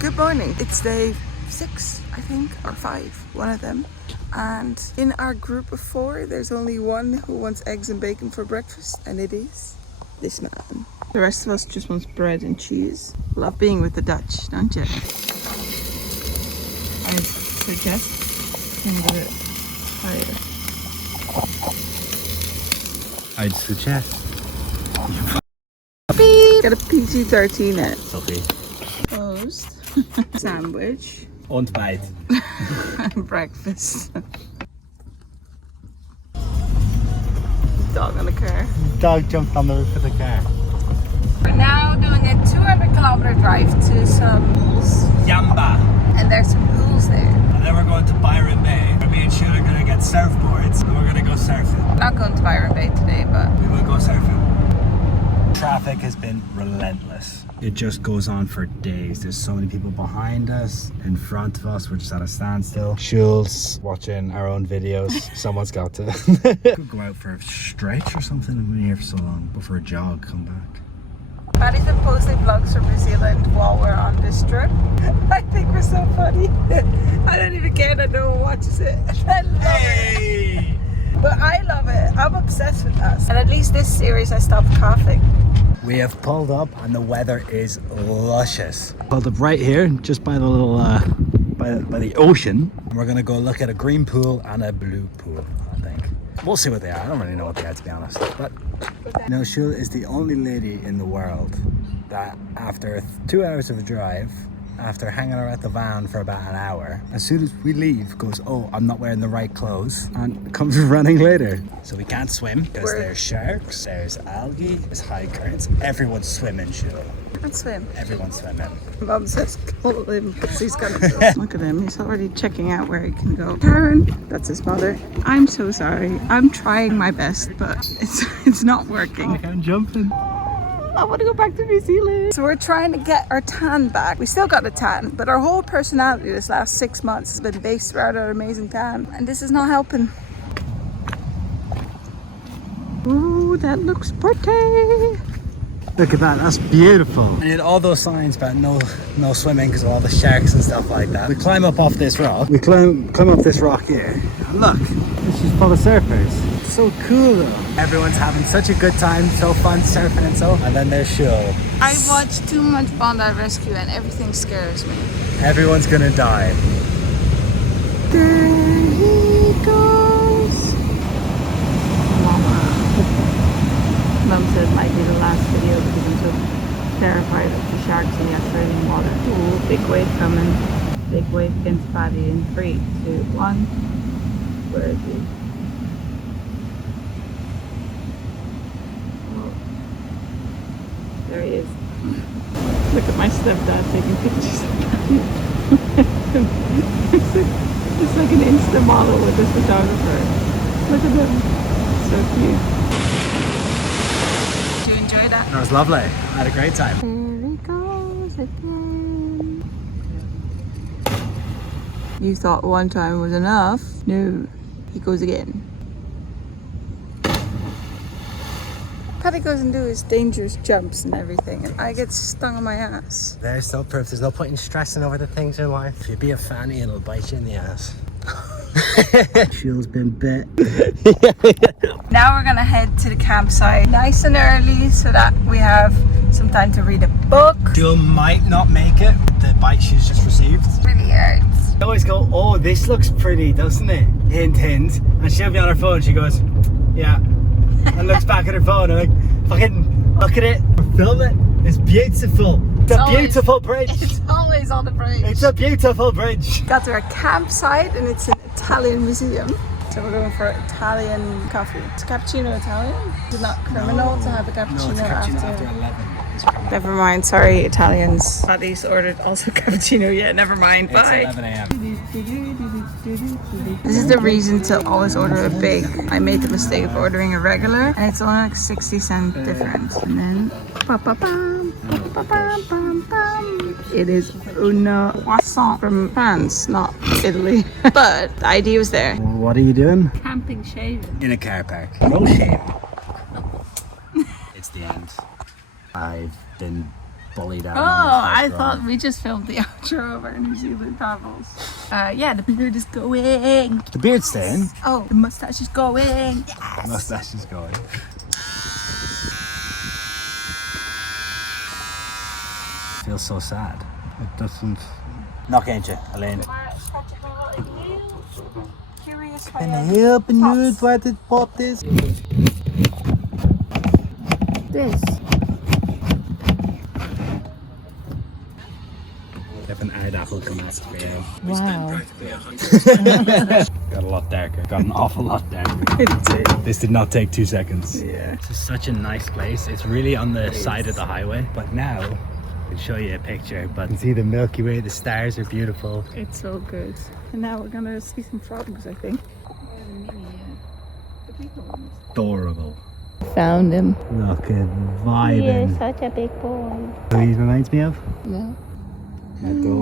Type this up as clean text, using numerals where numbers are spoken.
Good morning. It's day 6, I think, or 5, one of them. And in our group of 4, there's only one who wants eggs and bacon for breakfast, and it is this man. The rest of us just wants bread and cheese. Love being with the Dutch, don't you? I suggest a bit higher. I'd suggest. Beep. Get a PG-13 in it. Sorry. Toast. Sandwich. Ontbijt. Breakfast. Dog on the car. Dog jumped on the roof of the car. We're now doing a 200-kilometer drive to some pools. Yamba. And there's some pools there. And then we're going to Byron Bay. Me and Shula are going to get surfboards and we're going to go surfing. We're not going to Byron Bay today, but we will go surfing. Traffic has been relentless. It just goes on for days. There's so many people behind us, in front of us. We're just at a standstill. Jules watching our own videos. Someone's got to. Could go out for a stretch or something. We've been here for so long. Go for a jog, come back. Paddy's been posting vlogs from New Zealand while we're on this trip. I think we're so funny. I don't even care that no one watches it. I love it. But I love it. I'm obsessed with us. And at least this series I stopped coughing. We have pulled up and the weather is luscious. Pulled up right here, just by the little, by the ocean. We're gonna go look at a green pool and a blue pool, I think. We'll see what they are. I don't really know what they are, to be honest. But you know, Shul is the only lady in the world that after 2 hours of a drive, after hanging around at the van for about an hour, as soon as we leave, goes, oh, I'm not wearing the right clothes, and comes running later. So we can't swim because there's sharks, there's algae, there's high currents. Everyone's swimming, Shul. I can swim. Everyone's swimming. Mum says call him because he's gonna go. Look at him, he's already checking out where he can go. Karen, that's his mother. I'm so sorry. I'm trying my best, but it's not working. I can't jump in. I want to go back to New Zealand. So we're trying to get our tan back. We still got a tan, but our whole personality this last 6 months has been based around our amazing tan. And this is not helping. Ooh, that looks pretty. Look at that, that's beautiful. And it had all those signs about no swimming because of all the sharks and stuff like that. We climb up off this rock. We climb up this rock here. Look, this is full of surfers. It's so cool though. Everyone's having such a good time, so fun surfing and so. And then there's Shul. I watched too much Bondi Rescue and everything scares me. Everyone's gonna die. There he goes. Mum said it might be the last video because I'm so terrified of the sharks in the Australian water. Ooh, big wave coming. Big wave against Paddy in 3, 2, 1. Where is he? Oh. There he is. Look at my stepdad taking pictures of Paddy. It's like an Insta model with this photographer. Look at him. So cute. That was lovely. I had a great time. There he goes again. You thought one time was enough. No, he goes again. Paddy goes and do his dangerous jumps and everything, and I get stung on my ass. There's still proof. There's no point in stressing over the things in life. If you be a fanny, it'll bite you in the ass. Shul's been bit. Now we're gonna head to the campsite nice and early so that we have some time to read a book. Shul might not make it. The bite she's just received. It really hurts. I always go, oh, this looks pretty, doesn't it? Hint, hint. And she'll be on her phone. She goes, yeah. And looks back at her phone and like, fucking look at it. Film it. It's beautiful. It's a beautiful bridge. It's always on the bridge. It's a beautiful bridge. Got to our campsite and it's an Italian museum. So we're going for Italian coffee. Is cappuccino Italian? Is it not criminal to have a cappuccino, after 11? Never mind, sorry Italians. Paddy's ordered also cappuccino. Yeah, never mind, bye. It's 11 a.m. This is the reason to always order a big. I made the mistake of ordering a regular and it's only like 60-cent difference. And then it is una croissant from France, not Italy. But the idea was there. What are you doing? Camping shaving. In a car park. No shame. It's the end. I've been fully down. Oh, on I the first thought run. we just filmed the outro of our New Zealand travels. Yeah, the beard is going. The beard's staying. Oh, the mustache is going. Yes. Mustache is going. Feels so sad. It doesn't. Knock ain't you, Elaine? Curious Can I help you what it pot is? This. If an aardappel come out for you. Wow. Got a lot darker. Got an awful lot darker. This did not take 2 seconds. Yeah. This is such a nice place. It's really on the side of the highway. But now, I can show you a picture. But you can see the Milky Way. The stars are beautiful. It's so good. And now we're gonna see some frogs, I think. Adorable. Found him. Look at vibing. such a big boy. Who he reminds me of? No. Adorable.